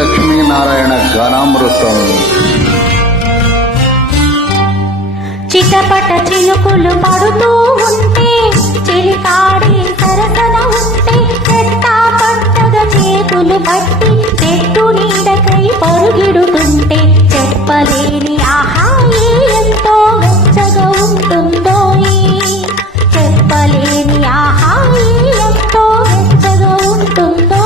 లక్ష్మీనారాయణ గానామృతం. చిటపట చినుకులు పడుతూ ఉంటే, చిలికాడి సరసన ఉంటే, చెట్టా పట్టగా చేతులు పట్టి చెట్టు నీడకై పరుగిడుతుంటే, చెప్పలేని ఆహాయి ఎంతో వెచ్చగా ఉంటుందో, చెప్పలేని ఆహాయి ఎంతో వెచ్చగా ఉంటుందో.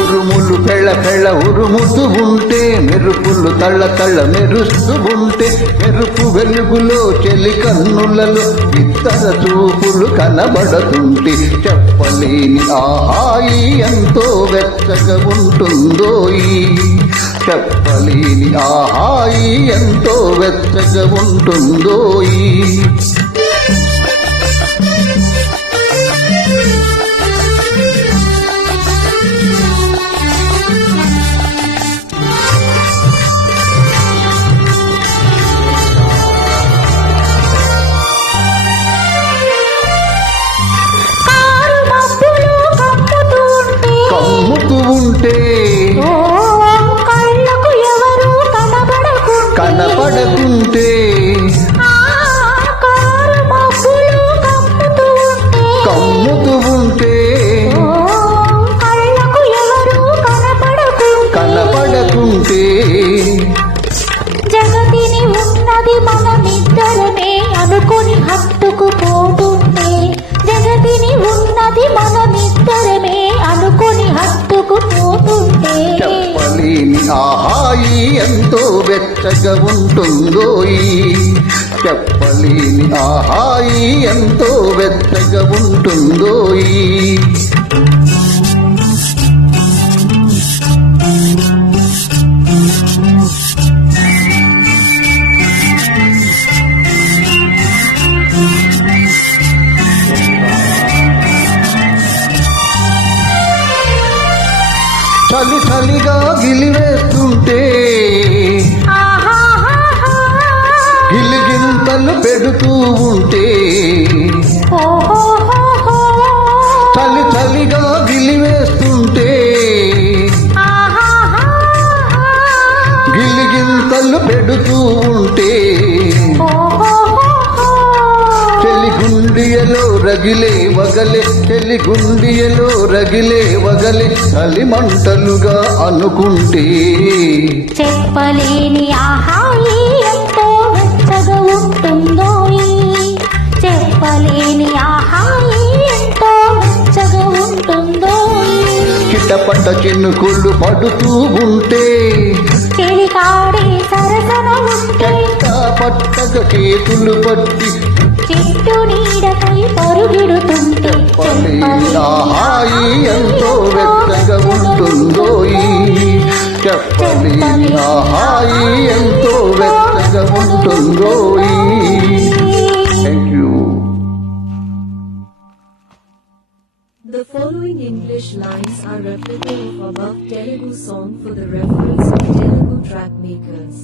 ఉరుములు పెళ్ళ పెళ్ళ ఉరుముతూ ఉంటే, మెరుపులు తళ్ళ తళ్ళ మెరుస్తూ ఉంటే, మెరుపు వెలుగులో చెలి కన్నులలో ఇతర చూపులు కనబడుతుంటే, చెప్పలేని ఆహాయి ఎంతో వెచ్చగా ఉంటుందో, చెప్పలేని ఆహాయి ఎంతో వెచ్చగా ఉంటుందో. కమ్ముతూ ఉంటే కళ్ళకు ఎవరు కనపడకుంటే, కమ్ముతూ ఉంటే కళ్ళకు ఎవరు కనపడకుంటే, జగతిని ఉన్నది మనమిద్దరమే అనుకుని హత్తుకుపోతుంటే, జగతిని ఉన్నది మనమిద్దరమే అనుకుని హత్తుకుపోతుంటే, చెప్పలేని ఆహాయి ఎంతో వెచ్చగా ఉంటుందో, చెప్పలేని ఆహాయి ఎంతో వెచ్చగా ఉంటుందో. చలి చలిగా గిలివేస్తుంటే, గిలిగింతలు పెడుతూ ఉంటే, చలి చలిగా గిలివేస్తుంటే, గిలిగింతలు పెడుతూ ఉంటే, గుండియలో రగిలే వగలే, చెలి గుండియలో రగిలే వగలే, చలి మంటలుగా అనుకుంటే, చెప్పలేని ఆహాయి ఎంతో వెచ్చగా ఉంటుందో, చెప్పలేని ఆహాయి ఎంతో వెచ్చగా ఉంటుందో. చిటపట చినుకులు పడుతూ ఉంటే, చెలికాడే సరసన ఉంటే, పట్టగా చేతులు పట్టి చెట్టు నీడకై పరుగిడుతుంటే, చెప్పలేని ఆహాయి ఎంతో వెచ్చగా ఉంటుందో, చెప్పలేని ఆహాయి ఎంతో వెచ్చగా ఉంటుందో. Thank you. The following English lines are replica of above Telugu song for the reference of Telugu track makers.